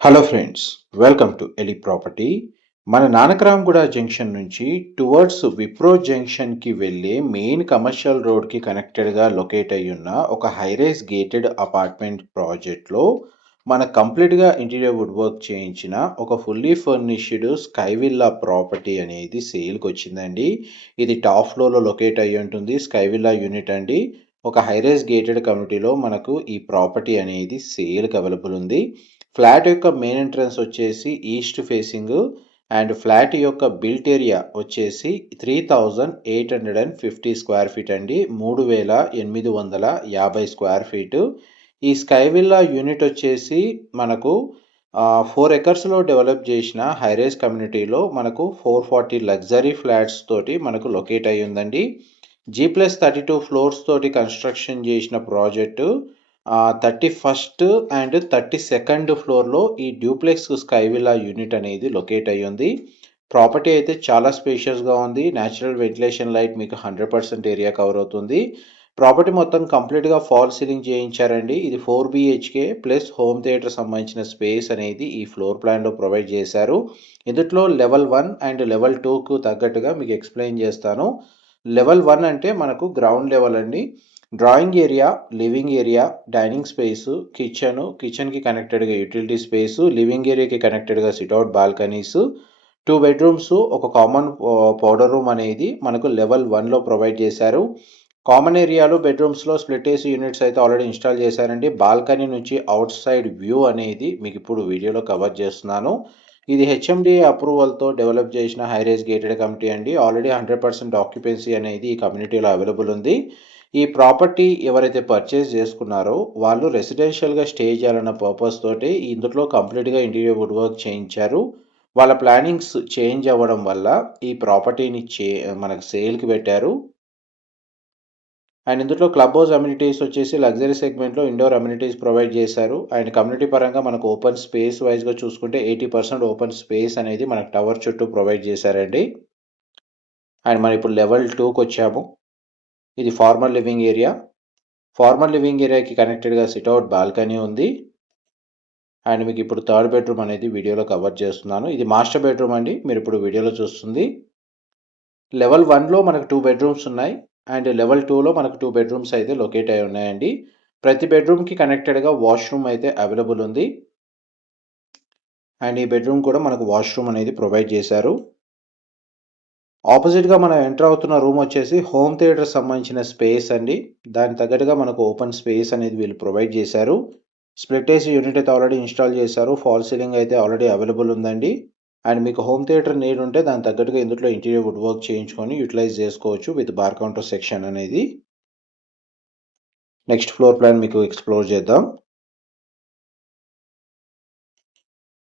Hello friends, welcome to ఎలి property. మన Nanakramguda junction నుంచి టువర్డ్స్ విప్రో జంక్షన్కి వెళ్ళే మెయిన్ కమర్షియల్ రోడ్కి కనెక్టెడ్గా లొకేట్ అయ్యి ఉన్న ఒక హైరైజ్ గేటెడ్ అపార్ట్మెంట్ ప్రాజెక్ట్లో మన కంప్లీట్గా ఇంటీరియర్ వుడ్ వర్క్ చేయించిన ఒక fully furnished sky villa property అనేది సేల్కి వచ్చిందండి. ఇది టాప్ ఫ్లోర్లో లొకేట్ అయ్యి ఉంటుంది. స్కై విల్లా యూనిట్ అండి. ఒక హైరైజ్ గేటెడ్ కమ్యూనిటీలో మనకు ఈ ప్రాపర్టీ అనేది సేల్కి అవైలబుల్ ఉంది. ఫ్లాట్ యొక్క మెయిన్ ఎంట్రన్స్ వచ్చేసి ఈస్ట్ ఫేసింగ్ అండ్ ఫ్లాట్ యొక్క బిల్ట్ ఏరియా వచ్చేసి 3850 స్క్వేర్ ఫీట్ అండి. 3850 స్క్వేర్ ఫీట్. ఈ స్కై విల్లా యూనిట్ వచ్చేసి మనకు 4 ఎకర్స్లో డెవలప్ చేసిన హైరైజ్ కమ్యూనిటీలో మనకు 440 లగ్జరీ ఫ్లాట్స్ తోటి మనకు లొకేట్ అయ్యి ఉందండి. G+32 ఫ్లోర్స్ తోటి కన్స్ట్రక్షన్ చేసిన ప్రాజెక్టు 31st అండ్ 32nd ఫ్లోర్లో ఈ డ్యూప్లెక్స్ స్కై విల్లా యూనిట్ అనేది లొకేట్ అయ్యి ఉంది. ప్రాపర్టీ అయితే చాలా స్పేషియస్గా ఉంది. న్యాచురల్ వెంటిలేషన్ లైట్ మీకు 100% ఏరియా కవర్ అవుతుంది. ప్రాపర్టీ మొత్తం కంప్లీట్గా ఫాల్ సీలింగ్ చేయించారండి. ఇది 4 BHK ప్లస్ హోమ్ థియేటర్ సంబంధించిన స్పేస్ అనేది ఈ ఫ్లోర్ ప్లాన్లో ప్రొవైడ్ చేశారు. ఇందులో లెవెల్ 1 అండ్ లెవెల్ 2కు తగ్గట్టుగా మీకు ఎక్స్ప్లెయిన్ చేస్తాను. లెవెల్ 1 అంటే మనకు గ్రౌండ్ లెవెల్ అండి. Drawing area, living area, dining space, కిచెన్కి కనెక్టెడ్గా యూటిలిటీ స్పేసు, లివింగ్ ఏరియాకి కనెక్టెడ్గా సిట్అవుట్ బాల్కనీస్, 2 బెడ్రూమ్స్, ఒక కామన్ పౌడర్ రూమ్ అనేది మనకు లెవెల్ 1లో ప్రొవైడ్ చేశారు. కామన్ ఏరియాలో బెడ్రూమ్స్లో స్ప్లిట్ ఏసీ యూనిట్స్ అయితే ఆల్రెడీ ఇన్స్టాల్ చేశారండి. బాల్కనీ నుంచి అవుట్ సైడ్ వ్యూ అనేది మీకు ఇప్పుడు వీడియోలో కవర్ చేస్తున్నాను. ఇది హెచ్ఎండిఏ అప్రూవల్తో డెవలప్ చేసిన హైరైజ్ గేటెడ్ కమ్యూనిటీ అండి. ఆల్రెడీ 100% ఆక్యుపెన్సీ అనేది ఈ కమ్యూనిటీలో అవైలబుల్ ఉంది. ఈ ప్రాపర్టీ ఎవరైతే పర్చేస్ చేసుకున్నారో వాళ్ళు రెసిడెన్షియల్గా స్టే చేయాలన్న పర్పస్ తోటి ఇందులో కంప్లీట్గా ఇంటీరియర్ వుడ్ వర్క్ చేయించారు. వాళ్ళ ప్లానింగ్స్ చేంజ్ అవ్వడం వల్ల ఈ ప్రాపర్టీని మనకు సేల్కి పెట్టారు. అండ్ ఇందులో క్లబ్ హౌస్ అమ్యూనిటీస్ వచ్చేసి లగ్జరీ సెగ్మెంట్లో ఇండోర్ అమ్యూనిటీస్ ప్రొవైడ్ చేశారు. అండ్ కమ్యూనిటీ పరంగా మనకు ఓపెన్ స్పేస్ వైజ్గా చూసుకుంటే 80% ఓపెన్ స్పేస్ అనేది మనకు టవర్ చుట్టూ ప్రొవైడ్ చేశారండి. అండ్ మనం ఇప్పుడు లెవెల్ 2కి వచ్చాము. ఇది formal living area. Formal living ఏరియాకి కనెక్టెడ్గా సిట్అవుట్ బాల్కనీ ఉంది. అండ్ మీకు ఇప్పుడు థర్డ్ బెడ్రూమ్ అనేది వీడియోలో కవర్ చేస్తున్నాను. ఇది మాస్టర్ బెడ్రూమ్ అండి. మీరు ఇప్పుడు వీడియోలో చూస్తుంది. లెవెల్ 1లో మనకు 2 బెడ్రూమ్స్ ఉన్నాయి. అండ్ లెవెల్ 2లో మనకు 2 బెడ్రూమ్స్ అయితే లొకేట్ అయి ఉన్నాయండి. ప్రతి బెడ్రూమ్కి కనెక్టెడ్గా వాష్రూమ్ అయితే అవైలబుల్ ఉంది. అండ్ ఈ బెడ్రూమ్ కూడా మనకు వాష్రూమ్ అనేది ప్రొవైడ్ చేశారు. ఆపోజిట్గా మనం ఎంటర్ అవుతున్న రూమ్ వచ్చేసి హోమ్ థియేటర్ సంబంధించిన స్పేస్ అండి. దానికి తగ్గట్టుగా మనకు ఓపెన్ స్పేస్ అనేది వీళ్ళు ప్రొవైడ్ చేశారు. స్ప్లిట్ ఏసీ యూనిట్ అయితే ఆల్రెడీ ఇన్స్టాల్ చేశారు. ఫాల్ సీలింగ్ అయితే ఆల్రెడీ అవైలబుల్ ఉందండి. అండ్ మీకు హోమ్ థియేటర్ నీడ్ ఉంటే దానికి తగ్గట్టుగా ఇందులో ఇంటీరియర్ వుడ్ వర్క్ చేయించుకొని యూటిలైజ్ చేసుకోవచ్చు విత్ బార్ కౌంటర్ సెక్షన్ అనేది. నెక్స్ట్ ఫ్లోర్ ప్లాన్ మీకు ఎక్స్ప్లోర్ చేద్దాం.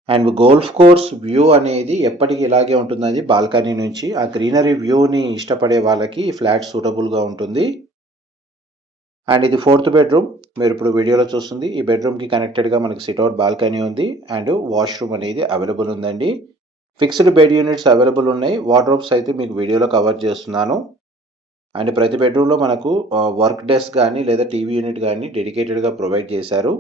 అండ్ గోల్ఫ్ కోర్స్ వ్యూ అనేది ఎప్పటికీ ఇలాగే ఉంటుందండి. బాల్కనీ నుంచి ఆ గ్రీనరీ వ్యూని ఇష్టపడే వాళ్ళకి ఈ ఫ్లాట్ సూటబుల్గా ఉంటుంది. అండ్ ఇది 4th బెడ్రూమ్. మీరు ఇప్పుడు వీడియోలో చూస్తుంది. ఈ బెడ్రూమ్కి కనెక్టెడ్గా మనకి సిట్అవుట్ బాల్కనీ ఉంది. అండ్ వాష్రూమ్ అనేది అవైలబుల్ ఉందండి. ఫిక్స్డ్ బెడ్ యూనిట్స్ అవైలబుల్ ఉన్నాయి. వార్డ్రోబ్స్ అయితే మీకు వీడియోలో కవర్ చేస్తున్నాను. అండ్ ప్రతి బెడ్రూమ్లో మనకు వర్క్ డెస్క్ కానీ లేదా టీవీ యూనిట్ కానీ డెడికేటెడ్గా ప్రొవైడ్ చేశారు.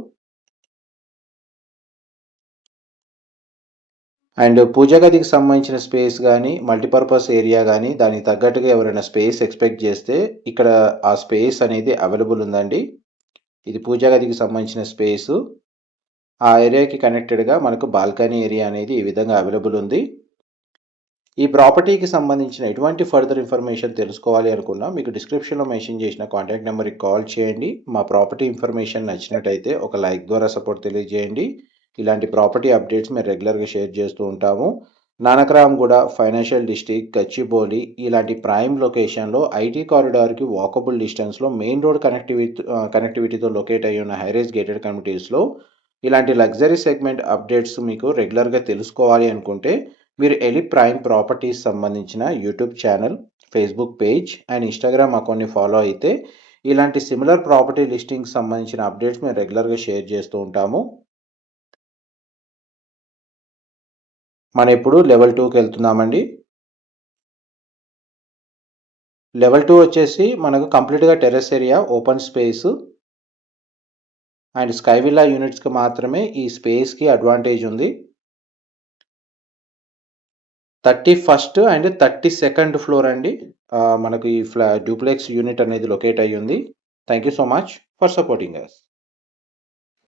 అండ్ పూజా గదికి సంబంధించిన స్పేస్ కానీ మల్టీపర్పస్ ఏరియా కానీ దానికి తగ్గట్టుగా ఎవరైనా స్పేస్ ఎక్స్పెక్ట్ చేస్తే ఇక్కడ ఆ స్పేస్ అనేది అవైలబుల్ ఉందండి. ఇది పూజా గదికి సంబంధించిన స్పేసు. ఆ ఏరియాకి కనెక్టెడ్గా మనకు బాల్కనీ ఏరియా అనేది ఈ విధంగా అవైలబుల్ ఉంది. ఈ ప్రాపర్టీకి సంబంధించిన ఎటువంటి ఫర్దర్ ఇన్ఫర్మేషన్ తెలుసుకోవాలి అనుకున్నా మీకు డిస్క్రిప్షన్లో మెన్షన్ చేసిన కాంటాక్ట్ నెంబర్కి కాల్ చేయండి. మా ప్రాపర్టీ ఇన్ఫర్మేషన్ నచ్చినట్టయితే ఒక లైక్ ద్వారా సపోర్ట్ తెలియజేయండి. ఇలాంటి ప్రాపర్టీ అప్డేట్స్ మేము రెగ్యులర్గా షేర్ చేస్తూ ఉంటాము. నానక్రామ్గూడ, ఫైనాన్షియల్ డిస్ట్రిక్ట్, గచ్చిబౌలి ఇలాంటి ప్రైమ్ లొకేషన్లో ఐటీ కారిడార్కి వాకబుల్ డిస్టెన్స్లో మెయిన్ రోడ్ కనెక్టివిటీతో లొకేట్ అయ్యి ఉన్న హైరైజ్ గేటెడ్ కమ్యూనిటీస్లో ఇలాంటి లగ్జరీ సెగ్మెంట్ అప్డేట్స్ మీకు రెగ్యులర్గా తెలుసుకోవాలి అనుకుంటే మీరు ఎలి ప్రైమ్ ప్రాపర్టీస్ సంబంధించిన YouTube channel, Facebook page and Instagram అకౌంట్ని ఫాలో అయితే ఇలాంటి సిమిలర్ ప్రాపర్టీ లిస్టింగ్స్ సంబంధించిన అప్డేట్స్ మేము రెగ్యులర్గా షేర్ చేస్తూ ఉంటాము. మనం ఇప్పుడు లెవెల్ 2కి వెళ్తున్నామండి. లెవెల్ 2 వచ్చేసి మనకు కంప్లీట్గా terrace area, open space. And sky villa యూనిట్స్కి మాత్రమే ఈ స్పేస్కి అడ్వాంటేజ్ ఉంది. 31st అండ్ 32nd ఫ్లోర్ అండి మనకు ఈ డూప్లెక్స్ యూనిట్ అనేది లొకేట్ అయ్యి ఉంది. Thank you so much for supporting us.